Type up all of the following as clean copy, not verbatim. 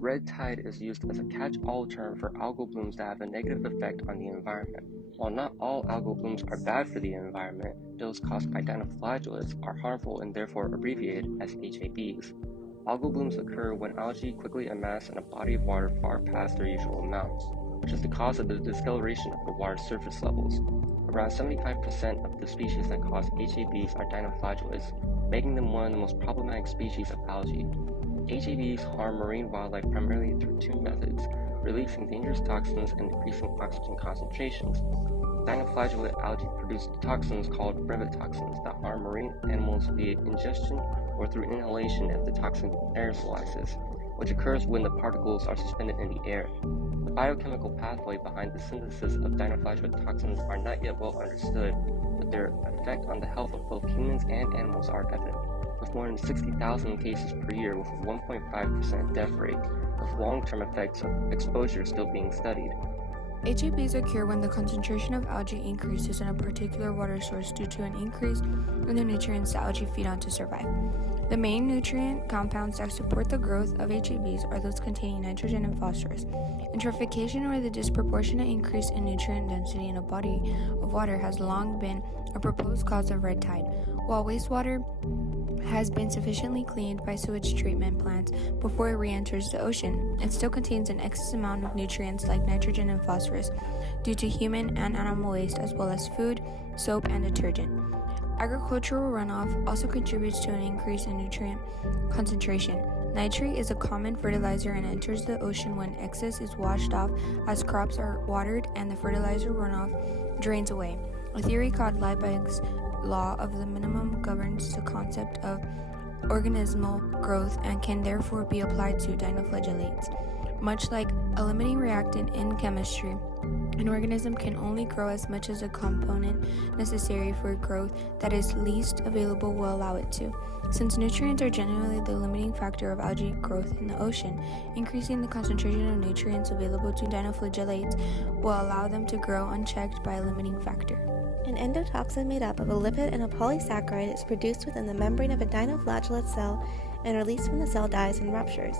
Red tide is used as a catch-all term for algal blooms that have a negative effect on the environment. While not all algal blooms are bad for the environment, those caused by dinoflagellates are harmful and therefore abbreviated as HABs. Algal blooms occur when algae quickly amass in a body of water far past their usual amount, which is the cause of the discoloration of the water's surface levels. Around 75% of the species that cause HABs are dinoflagellates, making them one of the most problematic species of algae. HABs harm marine wildlife primarily through two methods: releasing dangerous toxins and decreasing oxygen concentrations. Dinoflagellate algae produce toxins called brevetoxins that harm marine animals via ingestion or through inhalation if the toxin aerosolizes, which occurs when the particles are suspended in the air. The biochemical pathway behind the synthesis of dinoflagellate toxins are not yet well understood, but their effect on the health of both humans and animals are evident, with more than 60,000 cases per year with a 1.5% death rate, with long-term effects of exposure still being studied. HABs occur when the concentration of algae increases in a particular water source due to an increase in the nutrients the algae feed on to survive. The main nutrient compounds that support the growth of HABs are those containing nitrogen and phosphorus. Eutrophication, or the disproportionate increase in nutrient density in a body of water, has long been a proposed cause of red tide. While wastewater has been sufficiently cleaned by sewage treatment plants before it re-enters the ocean, it still contains an excess amount of nutrients like nitrogen and phosphorus due to human and animal waste, as well as food, soap, and detergent. Agricultural runoff also contributes to an increase in nutrient concentration. Nitrate is a common fertilizer and enters the ocean when excess is washed off as crops are watered and the fertilizer runoff drains away. A theory called Liebig's law of the minimum governs the concept of organismal growth and can therefore be applied to dinoflagellates. Much like a limiting reactant in chemistry, an organism can only grow as much as a component necessary for growth that is least available will allow it to. Since nutrients are generally the limiting factor of algae growth in the ocean, increasing the concentration of nutrients available to dinoflagellates will allow them to grow unchecked by a limiting factor. An endotoxin made up of a lipid and a polysaccharide is produced within the membrane of a dinoflagellate cell and released when the cell dies and ruptures.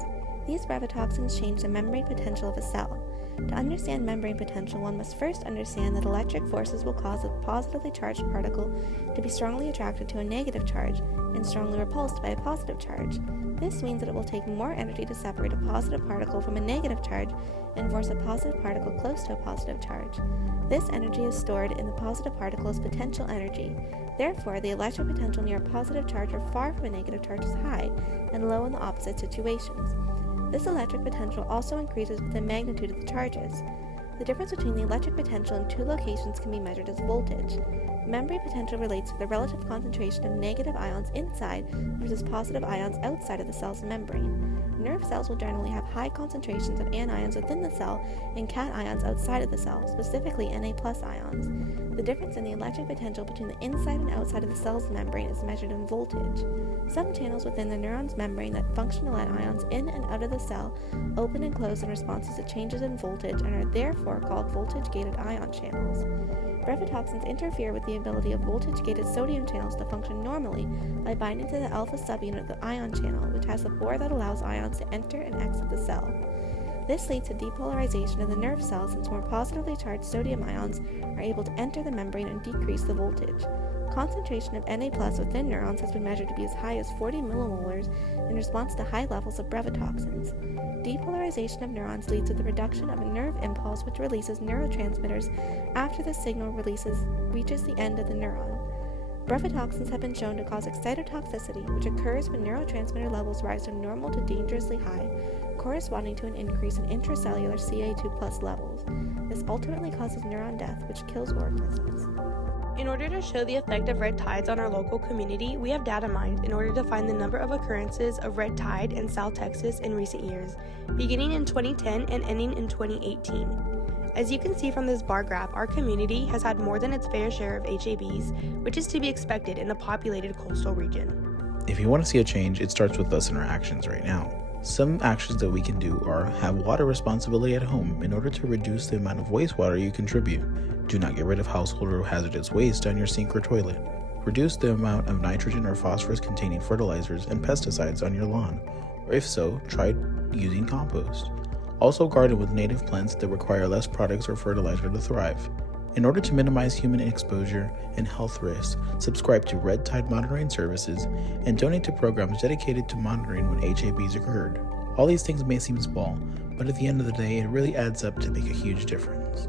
These brevetoxins change the membrane potential of a cell. To understand membrane potential, one must first understand that electric forces will cause a positively charged particle to be strongly attracted to a negative charge and strongly repulsed by a positive charge. This means that it will take more energy to separate a positive particle from a negative charge and force a positive particle close to a positive charge. This energy is stored in the positive particle as potential energy. Therefore, the electric potential near a positive charge or far from a negative charge is high and low in the opposite situations. This electric potential also increases with the magnitude of the charges. The difference between the electric potential in two locations can be measured as voltage. Membrane potential relates to the relative concentration of negative ions inside versus positive ions outside of the cell's membrane. Nerve cells will generally have high concentrations of anions within the cell and cations outside of the cell, specifically Na+ ions. The difference in the electric potential between the inside and outside of the cell's membrane is measured in voltage. Some channels within the neuron's membrane that function to let ions in and out of the cell open and close in response to changes in voltage and are therefore called voltage-gated ion channels. Brevetoxins interfere with the ability of voltage-gated sodium channels to function normally by binding to the alpha subunit of the ion channel, which has the pore that allows ions to enter and exit the cell. This leads to depolarization of the nerve cells, since more positively charged sodium ions are able to enter the membrane and decrease the voltage. Concentration of Na+ within neurons has been measured to be as high as 40 millimolars in response to high levels of brevetoxins. Depolarization of neurons leads to the reduction of a nerve impulse, which releases neurotransmitters after the signal reaches the end of the neuron. Brevetoxins have been shown to cause excitotoxicity, which occurs when neurotransmitter levels rise from normal to dangerously high, corresponding to an increase in intracellular Ca2+ levels. This ultimately causes neuron death, which kills organisms. In order to show the effect of red tides on our local community, we have data mined in order to find the number of occurrences of red tide in South Texas in recent years, beginning in 2010 and ending in 2018. As you can see from this bar graph, our community has had more than its fair share of HABs, which is to be expected in a populated coastal region. If you want to see a change, it starts with us and our actions right now. Some actions that we can do are have water responsibility at home in order to reduce the amount of wastewater you contribute. Do not get rid of household or hazardous waste on your sink or toilet. Reduce the amount of nitrogen or phosphorus containing fertilizers and pesticides on your lawn, Or if so, try using compost. Also garden with native plants that require less products or fertilizer to thrive. In order to minimize human exposure and health risks, subscribe to Red Tide monitoring services and donate to programs dedicated to monitoring when HABs occurred. All these things may seem small, but at the end of the day, it really adds up to make a huge difference.